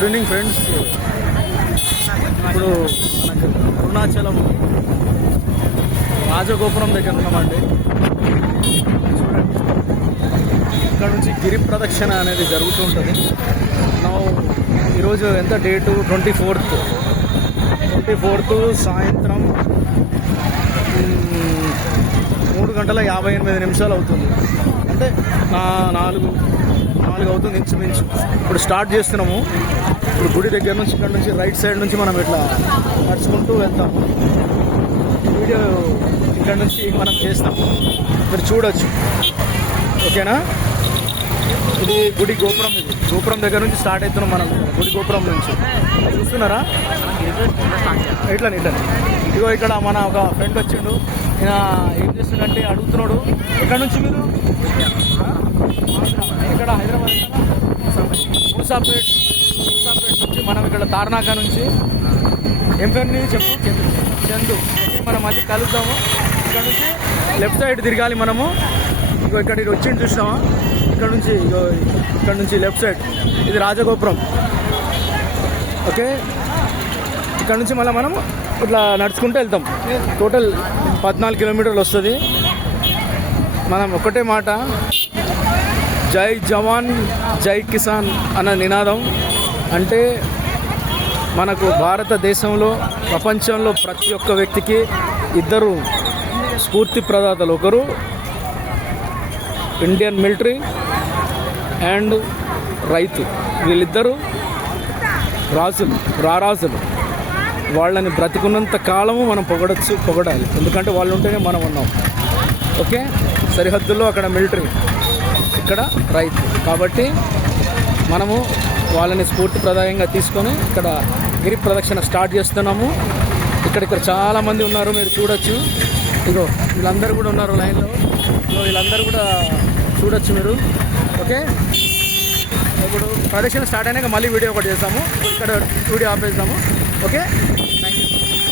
Good evening friends. ఇప్పుడు మనకు అరుణాచలం రాజగోపురం దగ్గర ఉన్నామండి. చూడండి, ఇక్కడ నుంచి గిరి ప్రదక్షిణ అనేది జరుగుతూ ఉంటుంది. మనం ఈరోజు ఎంత డేటు 24th సాయంత్రం 3:58 అవుతుంది. అంటే 4 అవుతుంది ఇంచుమించు. ఇప్పుడు స్టార్ట్ చేస్తున్నాము. ఇప్పుడు గుడి దగ్గర నుంచి ఇక్కడ నుంచి రైట్ సైడ్ నుంచి మనం ఇట్లా నడుచుకుంటూ వెళ్తాము. వీడియో ఇక్కడ నుంచి మనం చేస్తాము, మీరు చూడొచ్చు. ఓకేనా? ఇది గుడి గోపురం. ఇది గోపురం దగ్గర నుంచి స్టార్ట్ అవుతున్నాం మనం. గుడి గోపురం నుంచి చూస్తున్నారా? ఇట్లా ఇదిగో ఇక్కడ మన ఒక ఫ్రెండ్ వచ్చిండు. ఈయన ఏం చేస్తుండంటే అడుగుతున్నాడు, ఎక్కడ నుంచి మీరు? ఇక్కడ హైదరాబాద్ మూసాపేట్ నుంచి మనం ఇక్కడ తార్నాక నుంచి. ఏం పేరు నీది చెప్పు? చందు. మనం మళ్ళీ కలుద్దాము. ఇక్కడ నుంచి లెఫ్ట్ సైడ్ తిరగాలి మనము. ఇగో ఇక్కడ వచ్చింది చూసినామా? ఇక్కడ నుంచి లెఫ్ట్ సైడ్ ఇది రాజగోపురం. ఓకే, ఇక్కడ నుంచి మళ్ళీ మనం ఇట్లా నడుచుకుంటూ వెళ్తాం. టోటల్ 14 కిలోమీటర్లు వస్తుంది. మనం ఒకటే మాట, జై జవాన్ జై కిసాన్ అన్న నినాదం. అంటే మనకు భారతదేశంలో ప్రపంచంలో ప్రతి ఒక్క వ్యక్తికి ఇద్దరు స్ఫూర్తి ప్రదాతలు. ఒకరు ఇండియన్ మిలిటరీ అండ్ రైతు. వీళ్ళిద్దరూ రారాజులు. వాళ్ళని బ్రతికున్నంత కాలము మనం పొగడాలి. ఎందుకంటే వాళ్ళు ఉంటేనే మనం ఉన్నాం. ఓకే, సరిహద్దుల్లో అక్కడ మిలిటరీ, ఇక్కడ రైతు. కాబట్టి మనము వాళ్ళని స్ఫూర్తిప్రదాయంగా తీసుకొని ఇక్కడ గిరి ప్రదక్షిణ స్టార్ట్ చేస్తున్నాము. ఇక్కడ చాలామంది ఉన్నారు, మీరు చూడొచ్చు. ఇగో వీళ్ళందరూ కూడా ఉన్నారు లైన్లో. వీళ్ళందరూ కూడా చూడొచ్చు మీరు. ఓకే, ఇప్పుడు ప్రదక్షిణ స్టార్ట్ అయినాక మళ్ళీ వీడియో ఒకటి చేస్తాము. ఇక్కడ వీడియో ఆపేస్తాము. ఓకే.